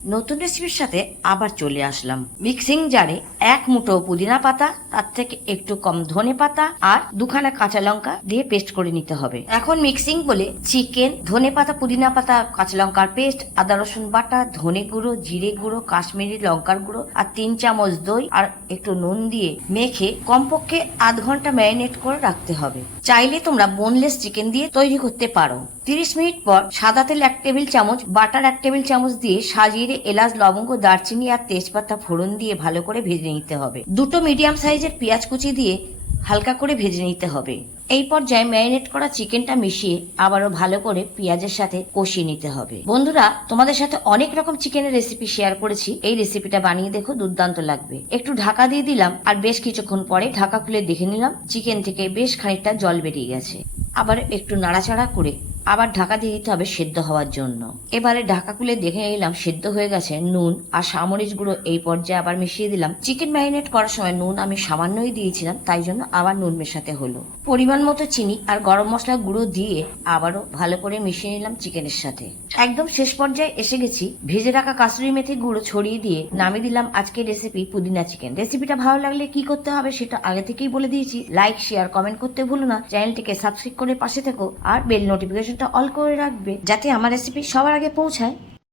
নতুন রেসিপির সাথে আবার চলে আসলাম। মিক্সিং জারে এক মুঠো পুদিনা পাতা, তার থেকে একটু কম ধনে পাতা আর দুখানা কাঁচা লঙ্কা দিয়ে পেস্ট করে নিতে হবে। এখন মিক্সিং বলে চিকেন, ধনে পাতা, পুদিনা পাতা, কাঁচা লঙ্কার পেস্ট, আদা রসুন বাটা, ধনে গুঁড়ো, জিরে গুঁড়ো, কাশ্মীরি লঙ্কার গুঁড়ো আর 3 চামচ দই আর একটু নুন দিয়ে মেখে কমপক্ষে আধ ঘন্টা ম্যারিনেট করে রাখতে হবে। চাইলে তোমরা বোনলেস চিকেন দিয়ে তৈরি করতে পারো। 30 মিনিট পর সাদা তেল 1 টেবিল চামচ, বাটার 1 টেবিল চামচ দিয়ে সাজিয়ে এলাচ, লবঙ্গ, দারচিনি আর তেজপাতা ফোড়ন দিয়ে ভালো করে ভেজে নিতে হবে। দুটো মিডিয়াম সাইজের পেঁয়াজ কুচি দিয়ে হালকা করে ভেজে নিতে হবে। এই পর্যায়ে ম্যারিনেট করা চিকেনটা মিশিয়ে আবারও ভালো করে পেঁয়াজের সাথে কষিয়ে নিতে হবে। বন্ধুরা, তোমাদের সাথে অনেক রকম চিকেনের রেসিপি শেয়ার করেছি, এই রেসিপিটা বানিয়ে দেখো, দুর্দান্ত লাগবে। একটু ঢাকা দিয়ে দিলাম আর বেশ কিছুক্ষণ পরে ঢাকা খুলে দেখে নিলাম চিকেন থেকে বেশ খানিকটা জল বেরিয়ে গেছে। আবার একটু নাড়াচাড়া করে আবার ঢাকা দিয়ে দিতে হবে সেদ্ধ হওয়ার জন্য। এবারে ঢাকা খুলে দেখে নিলাম সেদ্ধ হয়ে গেছে। নুন আর সামরিচ গুঁড়ো এই পর্যায়ে আবার মিশিয়ে দিলাম। চিকেন ম্যারিনেট করার সময় নুন আমি সামান্যই দিয়েছিলাম, তাই জন্য আবার নুন মেশাতে হলো। পরিমাণ মতো চিনি আর গরম মশলা গুঁড়ো দিয়ে আবারও ভালো করে মিশিয়ে নিলাম চিকেনের সাথে। একদম শেষ পর্যায়ে এসে গেছি। ভেজে রাখা কাসুরি মেথি গুঁড়ো ছড়িয়ে দিয়ে নামিয়ে দিলাম আজকের রেসিপি পুদিনা চিকেন। রেসিপিটা ভালো লাগলে কি করতে হবে সেটা আগে থেকেই বলে দিয়েছি। লাইক, শেয়ার, কমেন্ট করতে ভুলো না। চ্যানেলটিকে সাবস্ক্রাইব করে পাশে থেকো আর বেল নোটিফিকেশনটা অল করে রাখবে, যাতে আমার রেসিপি সবার আগে পৌঁছায়।